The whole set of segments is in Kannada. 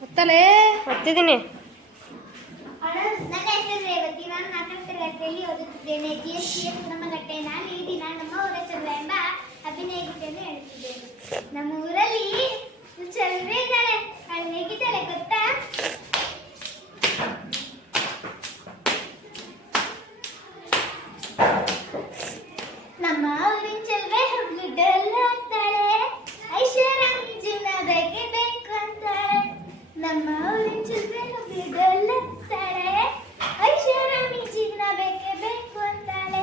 ಹೊತ್ತಲೇ ಹೊತ್ತಿದ್ದೀನಿ. ನನ್ನ ಹೆಸರು ರೇವತಿ. ನಾನು 4ನೇ ತರಗತಿಯಲ್ಲಿ ಓದುತ್ತಿದ್ದೇನೆ. GSTS ಗುಣಮಗಟ್ಟೆ. ನಾನು ಈ ದಿನ ನಮ್ಮ ಊರ ಚಲುವೆ ಎಂಬ ಅಭಿನಯ ಗೀತೆಯನ್ನು ಹೇಳುತ್ತಿದ್ದೇನೆ. ನಮ್ಮ ಊರಲ್ಲಿ ಚಲುವೆ ಇದ್ದಾಳೆ. ಅವಳು ಹೇಗಿದ್ದಾಳೆ ಗೊತ್ತಾ? ನಮ್ಮ ಊರಿನ ಚಲುವೆ ಹುಡುಗಲ್ಲ ಅಂತಾಳೆ. ಐಷಾರಾಮಿ ಜೀವನ ಬೇಕೇ ಬೇಕು ಅಂತಾಳೆ. ನಮ್ಮ ಊರಿನ ಚಲುವೆ ಹುಡುಗಲ್ಲ ಅಂತಾಳೆ. ಐಷಾರಾಮಿ ಜೀವನ ಬೇಕೇ ಬೇಕು ಅಂತಾಳೆ.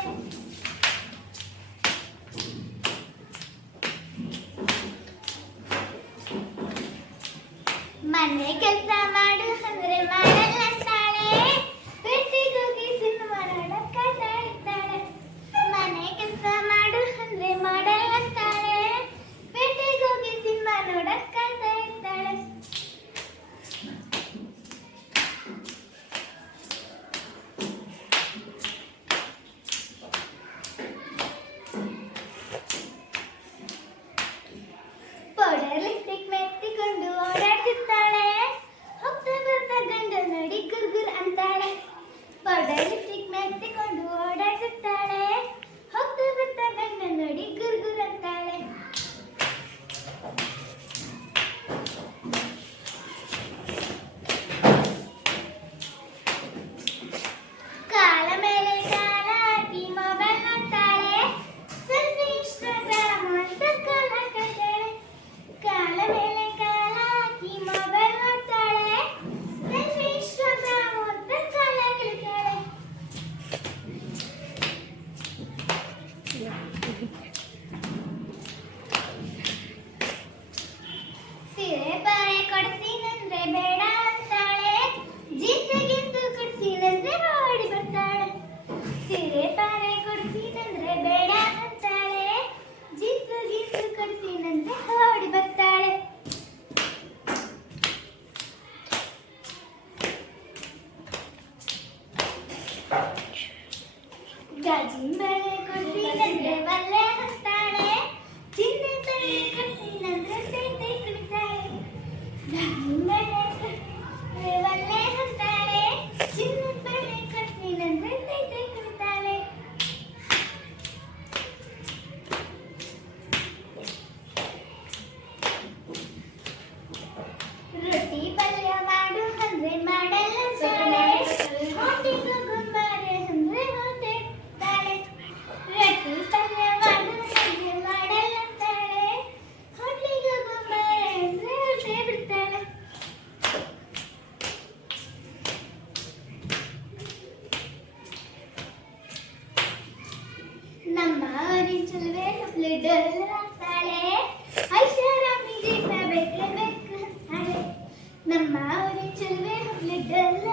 ಮನೆ ಕೆಲಸ ಮಾಡು ಅಂದ್ರೆ ಮಾಡಲ್ಲ ಅಂತಾಳೆ. ಪೇಟೆಗೆ ಹೋಗಿ ಸಿನಿಮಾ ನೋಡಕ್ಕ ಇದ್ದಾಳೆ. ಮನೆ ಕೆಲಸ ಮಾಡು ಅಂದ್ರೆ ಮಾಡಲ್ಲ ಅಂತಾಳೆ. ಪೇಟೆಗೆ ಹೋಗಿ ಸಿನಿಮಾ ನೋಡಕ್ಕ ಇದ್ದಾಳೆ. ಪೌಡರ್ ಲಿಪ್ಸ್ಟಿಕ್ ಮೆತ್ತಿಕೊಂಡು ಓಡಾಡ್ತಿರ್ತಾಳೆ. ಹೋಗ್ತಾ ಬರ್ತಾ ಗಂಡ ನೋಡಿ ಗುರ್ಗುರ್ ಅಂತಾಳೆ. ಪೌಡರ್ ಲಿಪ್ಸ್ಟಿಕ್ ಮೆತ್ತಿಕೊಂಡು ಓಡಾಡ್ತಿರ್ತಾಳೆ. ಹೋಗ್ತಾ ಬರ್ತಾ ಗಂಡ ನೋಡಿ ಗುರ್ಗುರ್ ಅಂತಾಳೆ. ಕಾಲ ಮೇಲೆ ಕಾಲ ಹಾಕಿ ಮೊಬೈಲ್ ನೋಡ್ತಾಳೆ. ಸೆಲ್ಫಿ ಇನ್ಸ್ಟಾಗ್ರಾಮ್ ಅಂತ ಕಾಲ ಕಟ್ಟಾಳೆ. ಕಾಲ ಮೇಲೆ ಕಾಲ ಹಾಕಿ ಮೊಬೈಲ್ ನೋಡ್ತಾಳೆ. ಸೆಲ್ಫಿ ಇನ್ಸ್ಟಾಗ್ರಾಮ್ ಅಂತ ಕಾಲ ಕಟ್ಟಾಳೆ. ಸೀರೆ ಪಾರೆ ಕೊಡ್ತೀನಂದ್ರೆ ಬೇಡ ಅಂತಾಳೆ. ಜಿಂದಗಿಂದು ಕೊಡ್ತೀನಂದ್ರೆ ಓಡಿ ಬರ್ತಾಳೆ. ಸೀರೆ ಪಾರೆ ಕೊಡ್ತೀನಂದ್ರೆ ಬೇಡ ಅಂತಾಳೆ. ಜಿಂದಗಿಂದು ಕೊಡ್ತೀನಂದ್ರೆ ಓಡಿ ಬರ್ತಾಳೆ. ಗಾಜಿನ ಬಳೆ ಕೊಡ್ತೀನಂದ್ರೆ ಬಲ್ಲೆ ಅಂತಾಳೆ. ಚಿನ್ನೆ ಬಳೆ ಕೊಡ್ತೀನಂದ್ರೆ ತೈತೈ ಕುಣಿತಾಳೆ. ಗಾಜಿನ ಬಳೆ ಕೊಡ್ತೀನಂದ್ರೆ ಬಲ್ಲೆ ಅಂತಾಳೆ. ಚಿನ್ನೆ ಬಳೆ ಕೊಡ್ತೀನಂದ್ರೆ ತೈತೈ ಕುಣಿತಾಳೆ. ರೊಟ್ಟಿ ಪಲ್ಯ ಮಾಡು ಅಂದ್ರೆ ಮಾಡಲ್ಲ ಅಂತಾಳೆ. ಹೋಟೆಲ್ಗೆ ಗುಂಬಾರೆ ಅಂದ್ರೆ ಹೋಗ್ತಾಳೆ. ರೊಟ್ಟಿ ಪಲ್ಯ ಮಾಡು ಅಂದ್ರೆ ಮಾಡಲ್ಲ ಅಂತಾಳೆ. ಹೋಟ್ಲಿಗೆ ಗುಂಬಾರೆ ಅಂದ್ರೆ ಹೊರಟೇ ಬಿಡ್ತಾಳೆ. ನಮ್ಮ ಊರಿನ ಚಲುವೆ ಹುಬ್ಳಿಡಲ್ಲ ಅಂತಾಳೆ. ಐಷಾರಾಮಿ ಜೀವನ ಬೇಕೇ ಬೇಕು ಅಂತಾಳೆ. ನಮ್ಮ ಊರಿನ ಚಲುವೆ ಹುಬ್ಳಿಡಲ್ಲ